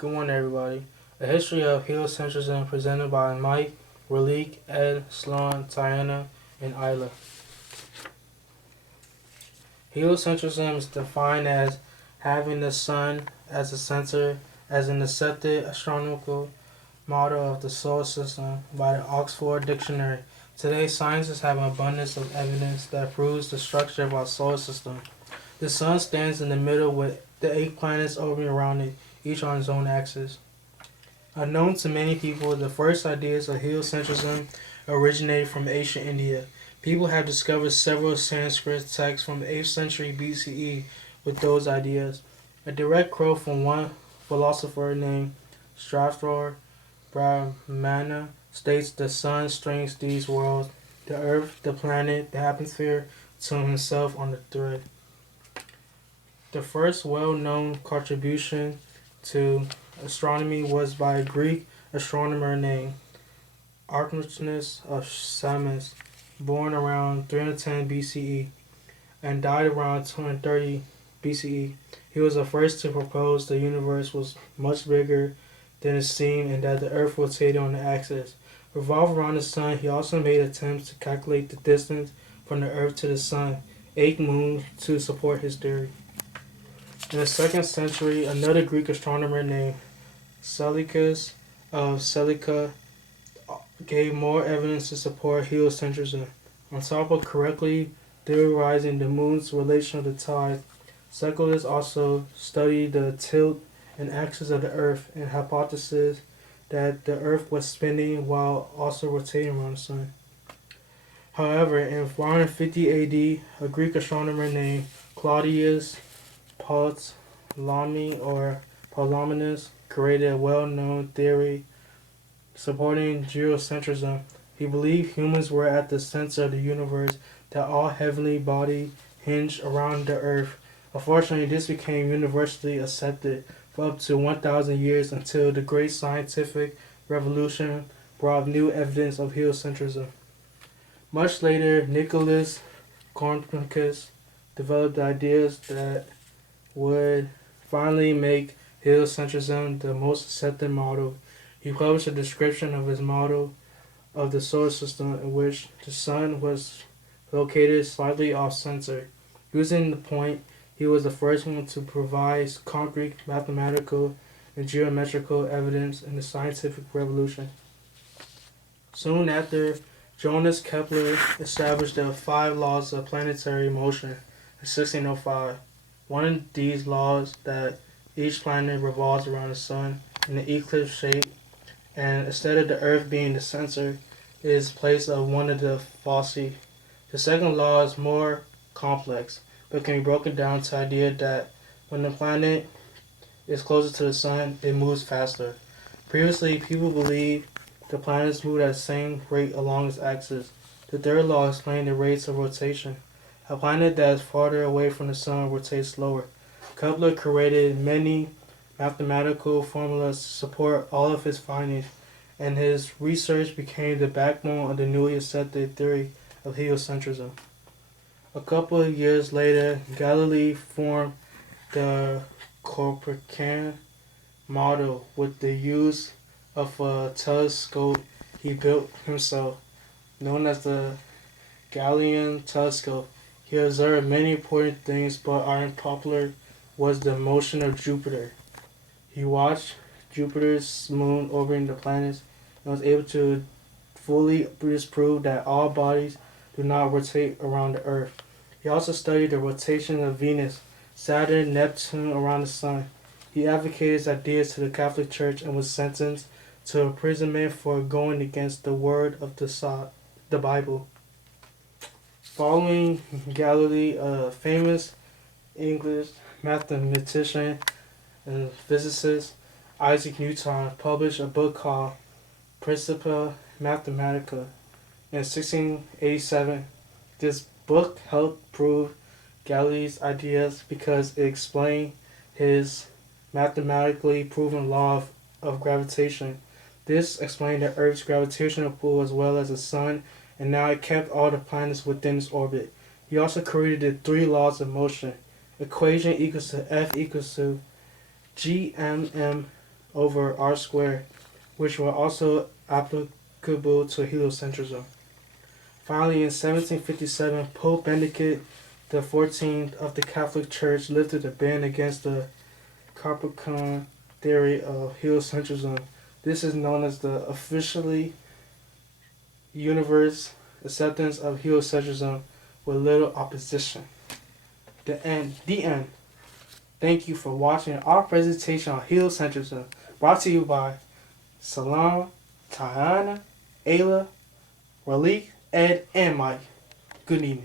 Good morning, everybody. A history of heliocentrism presented by Mike, Ralik, Ed, Sloan, Tiana, and Isla. Heliocentrism is defined as having the sun as a center, as an accepted astronomical model of the solar system by the Oxford Dictionary. Today, scientists have an abundance of evidence that proves the structure of our solar system. The sun stands in the middle with the 8 planets orbiting around it, each on its own axis. Unknown to many people, the first ideas of heliocentrism originated from ancient India. People have discovered several Sanskrit texts from the 8th century BCE with those ideas. A direct quote from one philosopher named Shastra Brahmana states the sun strings these worlds, the earth, the planet, the atmosphere, to himself on the thread. The first well-known contribution to astronomy was by a Greek astronomer named Archimedes of Samos, born around 310 BCE and died around 230 BCE. He was the first to propose the universe was much bigger than it seemed and that the earth rotated on the axis. Revolved around the sun, he also made attempts to calculate the distance from the earth to the sun, 8 moons, to support his theory. In the 2nd century, another Greek astronomer named Seleucus of Seleucia gave more evidence to support heliocentrism. On top of correctly theorizing the moon's relation to the tide, Seleucus also studied the tilt and axis of the earth and hypothesized that the earth was spinning while also rotating around the sun. However, in 450 AD, a Greek astronomer named Claudius Ptolemy or Ptolemyus created a well-known theory supporting geocentrism. He believed humans were at the center of the universe, that all heavenly bodies hinged around the earth. Unfortunately, this became universally accepted for up to 1,000 years until the great scientific revolution brought new evidence of heliocentrism. Much later, Nicholas Copernicus developed ideas that would finally make heliocentrism the most accepted model. He published a description of his model of the solar system in which the sun was located slightly off center. Using the point, he was the first one to provide concrete mathematical and geometrical evidence in the scientific revolution. Soon after, Johannes Kepler established the 5 laws of planetary motion in 1605. One of these laws that each planet revolves around the sun in an ellipse shape, and instead of the Earth being the center, is place of one of the foci. The second law is more complex, but can be broken down to the idea that when the planet is closer to the sun, it moves faster. Previously, people believed the planets moved at the same rate along its axis. The third law explained the rates of rotation. A planet that is farther away from the sun rotates slower. Kepler created many mathematical formulas to support all of his findings, and his research became the backbone of the newly accepted theory of heliocentrism. A couple of years later, Galilei formed the Copernican model with the use of a telescope he built himself, known as the Galilean telescope. He observed many important things, but our unpopular was the motion of Jupiter. He watched Jupiter's moon orbiting the planets and was able to fully disprove that all bodies do not rotate around the Earth. He also studied the rotation of Venus, Saturn, Neptune around the Sun. He advocated his ideas to the Catholic Church and was sentenced to imprisonment for going against the word of the Bible. Following Galilei, a famous English mathematician and physicist, Isaac Newton, published a book called Principia Mathematica in 1687. This book helped prove Galilei's ideas because it explained his mathematically proven law of gravitation. This explained the Earth's gravitational pull as well as the Sun, and now it kept all the planets within its orbit. He also created the 3 laws of motion. Equation equals to F equals to GMM over R squared, which were also applicable to heliocentrism. Finally, in 1757, Pope Benedict XIV of the Catholic Church lifted a ban against the Copernican theory of heliocentrism. This is known as the officially universe acceptance of heliocentrism with little opposition. The end. The end. Thank you for watching our presentation on heliocentrism, brought to you by Salam, Tahana, Ayla, Ralik, Ed, and Mike. Good evening.